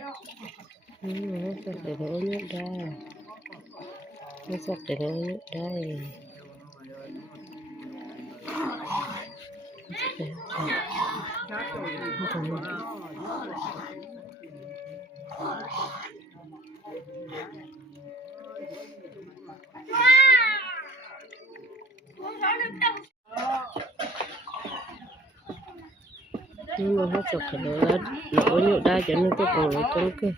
Sắp để nó nhét ra. Nó sắp để nó nhét đây. Nhưng mà nó sắp để nó nhét ra cho nó cái còn nó trong cơ.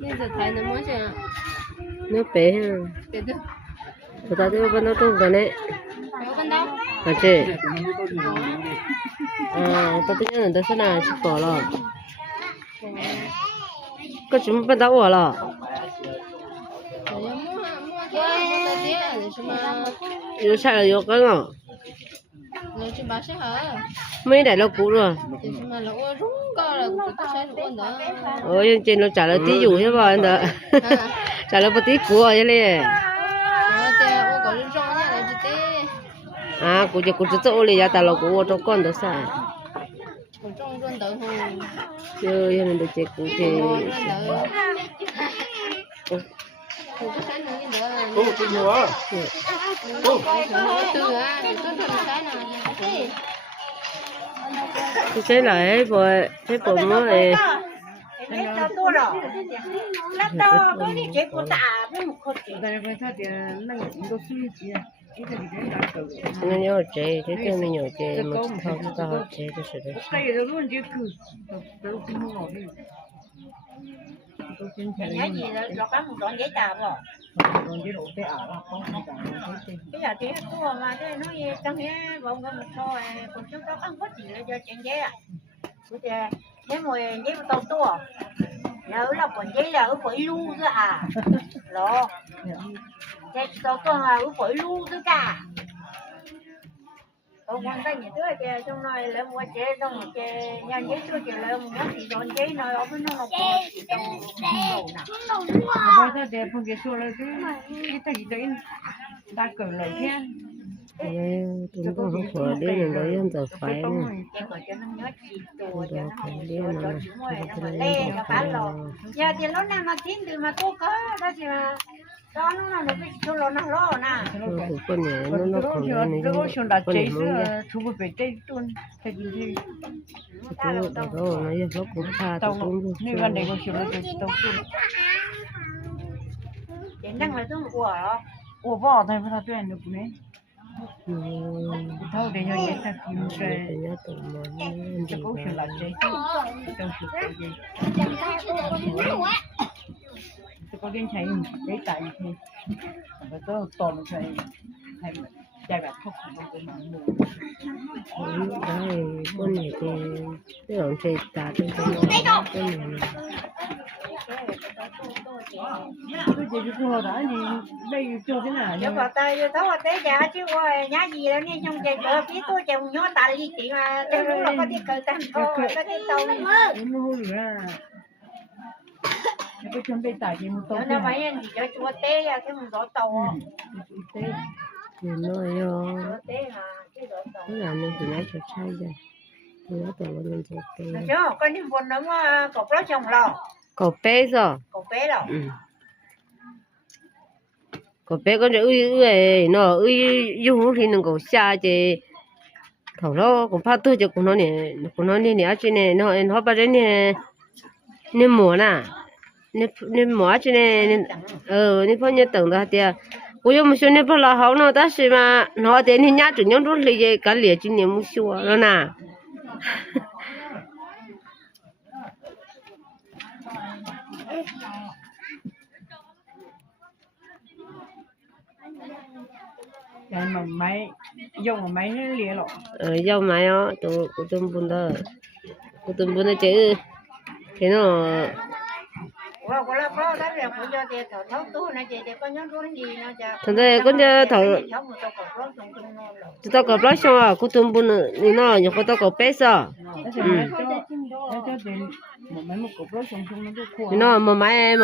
Bây giờ thấy nó mới chưa? Nó bé ha. Bé được. Người ta đưa bên đó trong cái này. Có bên đâu? À chị. Ta tính là ta sẽ nào chụp bỏ rồi. Có chúng bên đâu rồi? Yêu sai là yêu cái nào? Nó chỉ bán sẽ hả? Mấy đại lâu cũ rồi. Thì mà nó rung co là cũng có sai luôn đó. Trên nó trả lời tí dụ chứ bà anh đó. Trả lời một tí cũ rồi vậy nè. Có rung rong nha là chị À, cô chỉ chỗ này ta là cô cho con đó sai. Có rong rong đỡ hơn. Chứ giờ mình được chơi cũ thì. Cô có sai nữa gì nữa. Cô cái nhiều á. Cô từ á, để tôi thử sai nào. Tôi thấy là ấy rồi, thấy bụng nó này. Nó to rồi. Nó to, có đi chế của tạ với một con chị. Nó nhỏ chế, thế cái nó nhỏ chế, mà thao ta học chế cho sự đấy. Nhớ gì là có một đoạn giấy tờ rồi. Cái giờ chị tua mà cái nói gì trong cái bông cái một thôi, còn chúng ta không có gì là cho chuyện giấy à. Nếu mà giấy tàu tua, nhớ là còn giấy là ở phải lưu cơ à. Rồi. Giấy tàu tua là ở phải lưu cơ cả. Còn quan tâm gì nữa kìa, trong này là mua chế trong một chế nhân giấy tôi chỉ là một cái gì đó giấy này ở bên nó một cái gì đâu đâu nè. Bây giờ để phong cái số là cái gì đấy đã cởi lại kia. Tôi cũng không khỏi đi là nói em giờ phải nè. Em còn cho nó nhớ gì đồ cho nó không cho chỉ mua nó mà lên nó bán rồi. Giờ thì lúc nào mà chín từ mà cô có đó thì mà đó nó là cái số lo nó lo nè. Tôi con nhà nó còn này Nó xong đã chế thu một bể chế tuôn thế gì tôi đó nó giờ nó cũng tha tôi cũng nếu anh đây có xong là tao tuôn Chuyện đang là tôi ủa đó. ủa bỏ thay phải tuyển được đấy thôi để cho người ta kiếm cái cho cô xong đã chế tao xong cái gì có đến chạy để tại thì và tôi toàn chạy hay chạy bạc thuốc không có mạng được đấy con này thì cái lòng chơi ta trên cái nó cái này tôi chỉ cô đã gì đây cho thế nào Chứ bà tay vô tao tế giả chứ coi nhá gì đó nghe trong chạy cờ phía tôi chạy nhớ tại gì chị mà tôi đúng là có cái cờ tăng thôi có cái tàu nó hôi ra cái chuẩn bị tại gì một tàu nó phải anh gì cho chua tế ra cái một rõ tàu thì nói yo tế mà cái rõ tàu cái là mình thì nói cho sai rồi thì nó tàu mình cho tê chứ con đi buồn nó mà cột nó chồng lò cậu bé rồi cột bé rồi cậu bé con ơi nó dùng thì nó có xa chứ thầu nó cũng phát tôi cho con nó nè chứ nè nó bắt đến nè nè mùa nè nè mùa chứ nè nè phong nhật tưởng ra thì cô yêu một số nè phong là hậu nó ta sẽ mà nó đến thì nhát chừng nhau luôn lấy cái cả lìa chứ nè một số nó nè cái mà máy dùng mà máy nó lìa lọ dùng máy đó tôi buồn đó chứ thế nó có là có đó là cũng cho tiền thầu thấu tú này chị để có nhớ luôn gì nó cho thằng đây con chơi thầu tao có plug xong à cô tôi buồn nó nhớ tao có bé sao cho đến một mấy một cục đó xong nó cứ khô nó mà máy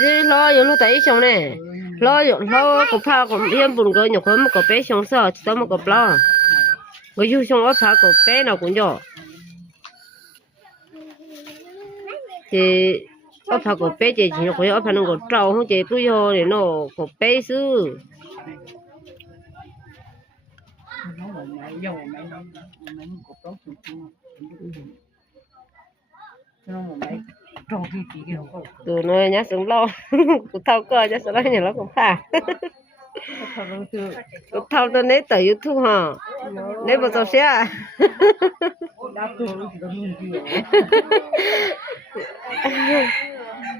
chứ lo dùng nó thấy xong nè lo dùng lo có pha có yên buồn cái nhục hơn một cái bé xong sợ chỉ một cái lo cái dù xong ở pha cái bé nào cũng được thì ở pha cái bé chỉ nhục ở pha nó cái trâu không chỉ cứ vô để nó cái bé xứ nó mà mày vô mày một cục đó xong nó mà mày trâu thì chỉ cái đó tụi nó nhá xuống lo cũng thâu cơ cho nó nhà nó cũng pha cũng thâu tôi nấy tới YouTube hả nấy bao giờ xe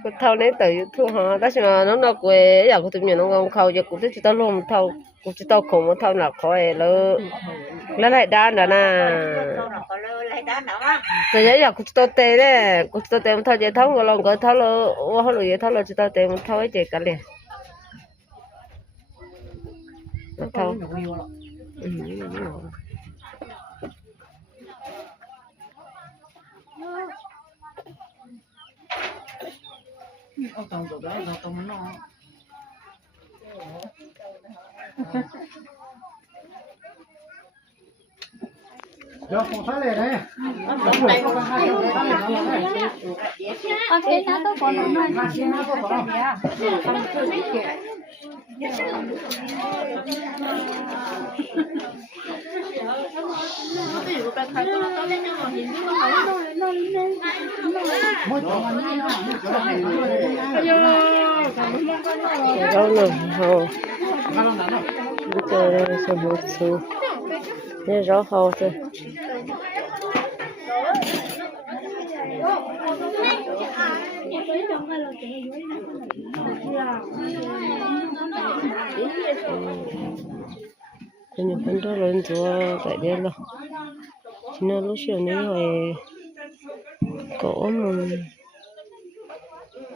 cũng thâu nấy tới YouTube hả đó là nó quê giờ cũng tụi mình nó không khâu giờ cũng chỉ tao luôn thâu cũng chỉ tao không thâu nào khỏi lỡ lại đan đó nè rồi giờ cũng tao tê đấy cũng tao tê một thâu giờ thâu rồi lòng cái thâu lỡ hoa lỡ giờ thâu lỡ chỉ tao tê một thâu ấy chỉ cả liền thâu tao rồi đó tao muốn nó Yo, không phải này này. Cái nó có còn nó đâu nữa hầu bây giờ sẽ một số nhớ rõ hầu thôi những con đó lớn rồi tại đây là nó lúc chiều này rồi có một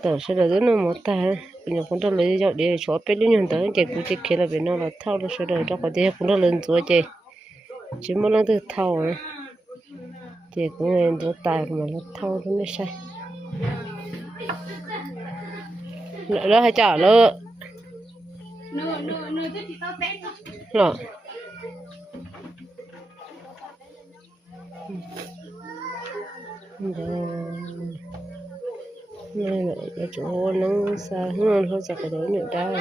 tờ sẽ được nó một ta những con đó lấy cho để cho bé lên nhận tới chạy cũng chạy kia là bên nó là thao nó sẽ được cho có thể con đó lớn rồi chạy chỉ muốn nó từ thao á chạy cũng là nó tài mà nó thao nó mới sai lỡ hay chả lỡ lỡ nên là chỗ nắng xa hơn hơn giặc cái đó nữa đây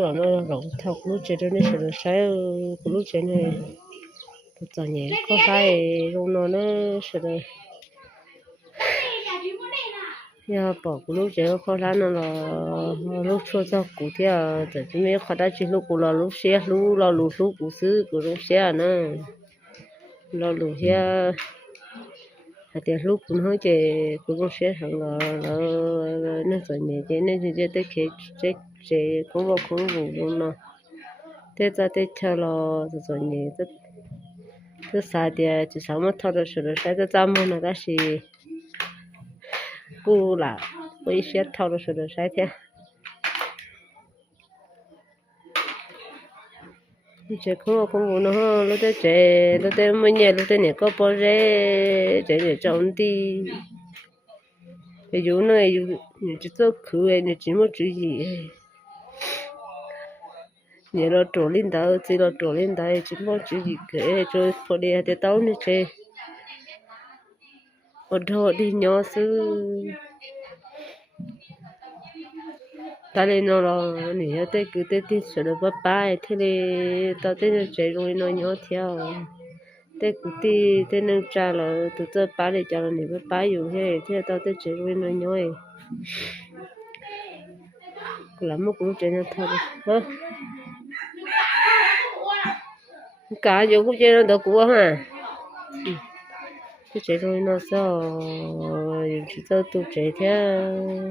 là nó rộng thọc lúc chơi đó nó sẽ được sai lúc chơi này tao nhẹ có sai lúc nó sẽ được ya bỏ lúc chơi khó lắm nó là lúc cho cho cụ thì tại vì mấy khó đã chỉ lúc cụ là lúc xe lúc là lúc cụ xứ cụ lúc xe nữa là lúc xe thì lúc cũng hơi chơi cũng sẽ hàng là nó rồi nhẹ chơi nên chơi tới khi chơi cũng vào cũng vùng nó thế ra thế theo là rồi nhẹ thế sao thì chỉ sao mà thao được rồi sai cái trăm nó đã xì cú là bây sẽ thao được rồi sai thế chơi không vùng nó lúc đấy chơi lúc đấy mới nhẹ lúc đấy nhẹ có bao giờ chơi để trốn đi cái chỗ này chỉ có khử này chỉ một chữ gì nhẹ là trốn lên đó chỉ là trốn lên đó chỉ một chữ gì cái chơi phổ địa để tao này chơi ở đó đi nhỏ sư ta lên nó là nè tới cứ tới thì sợ được bắt bài thế này tao tới chơi rồi nó nhỏ theo tới cứ tới nên trả là từ từ bài để trả là nè bắt bài dùng thế thế tao tới chơi rồi nó nhỏ ấy làm một cũng chơi nó thật hả cả giờ cũng chơi nó được của ha chơi rồi nó sao chỉ tao tu chơi theo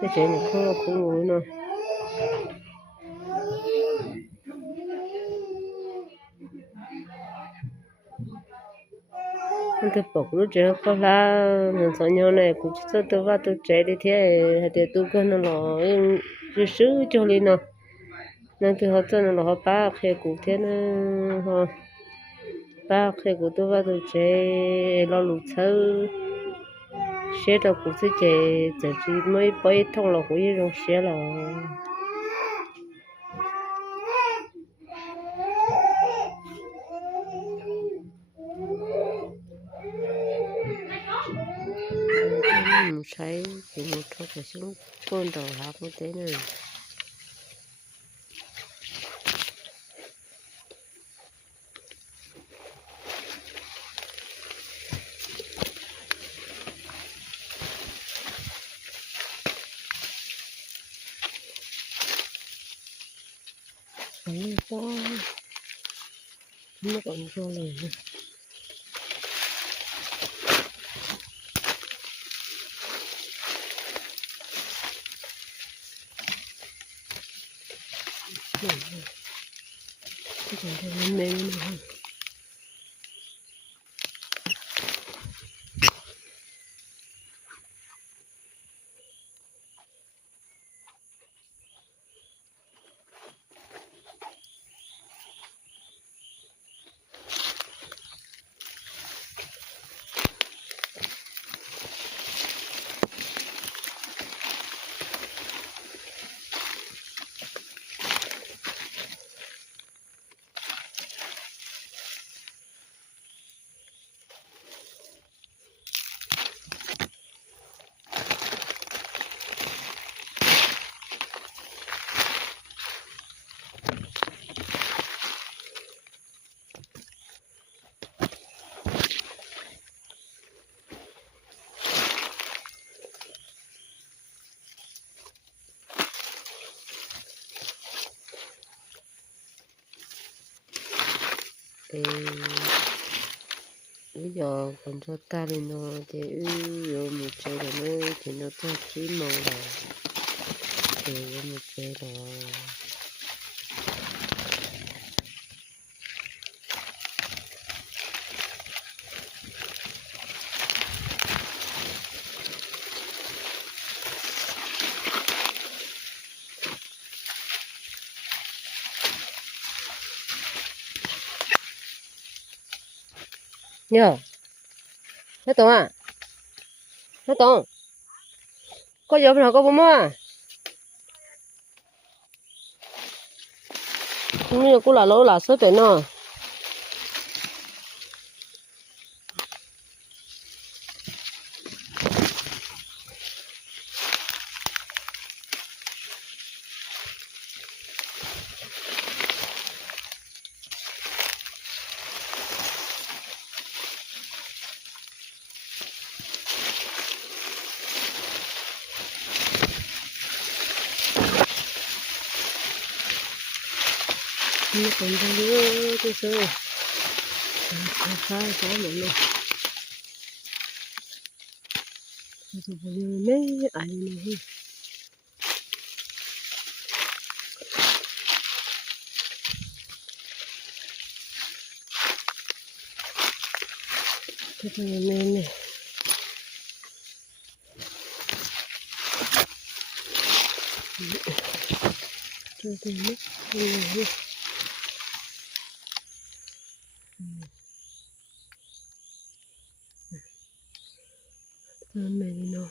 cái chuyện này không ngủ nữa tôi bỏ lúc chơi không là mình sợ nhau này cũng chỉ tôi vào tôi chơi đi thế thì tôi cần nó là cứ xử cho lên nó nên tôi học cho nó là học ba khi cũng thế nó ba khi của tôi ba tôi chế lo lụt sơ xe đâu cũng sẽ chế chỉ mới bay thông là của trong xe là thấy thì một thôi phải xuống con đầu học như thế này nó còn cho này cái này thì mềm này bây giờ còn cho ta lên nó thì rồi một chơi nữa thì nó cho chín màu rồi thì một chơi rồi nhờ nó tổng à nó tổng có giờ nào có bố mua như cô là lỗ là số tiền nó nó còn ra nữa tôi chơi khai có mình này tôi muốn mấy ai này tôi muốn này tôi muốn này mày nó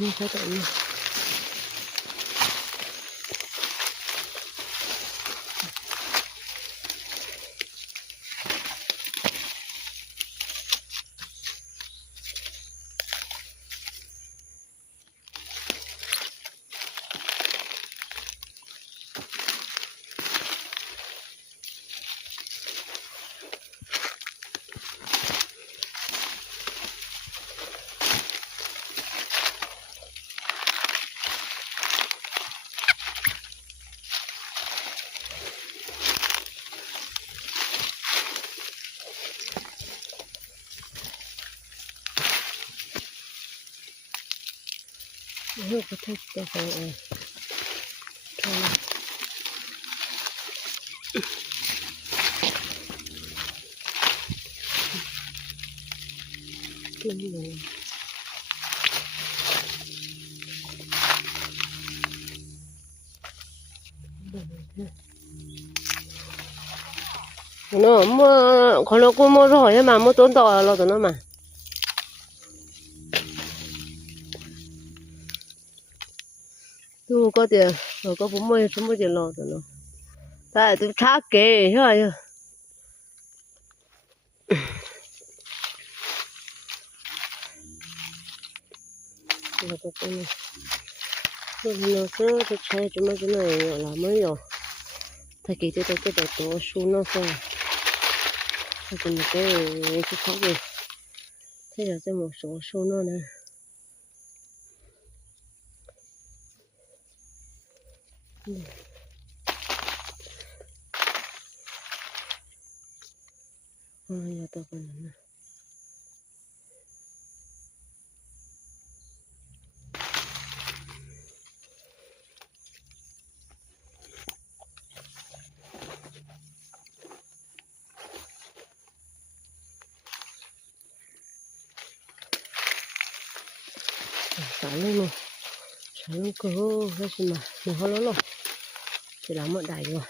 như thế vậy nha Hãy subscribe cho kênh Ghiền Mì Gõ để không bỏ lỡ những video hấp dẫn nó mua còn nó cũng mua rồi mà mua tốn tỏi lo tụi nó mà tu có tiền rồi có bốn mươi chúng mua tiền lo tụi nó tại tôi thả kề thôi là có cái này nó cứ tôi chơi chúng nó cái này là mới rồi thay kỳ tôi cái đầu tổ su nó thôi còn một cái khó gì thế là cho một số su nó nè giờ tao còn nè xả luôn xả luôn cơ hết mà mình ho lắm rồi chỉ làm một đại rồi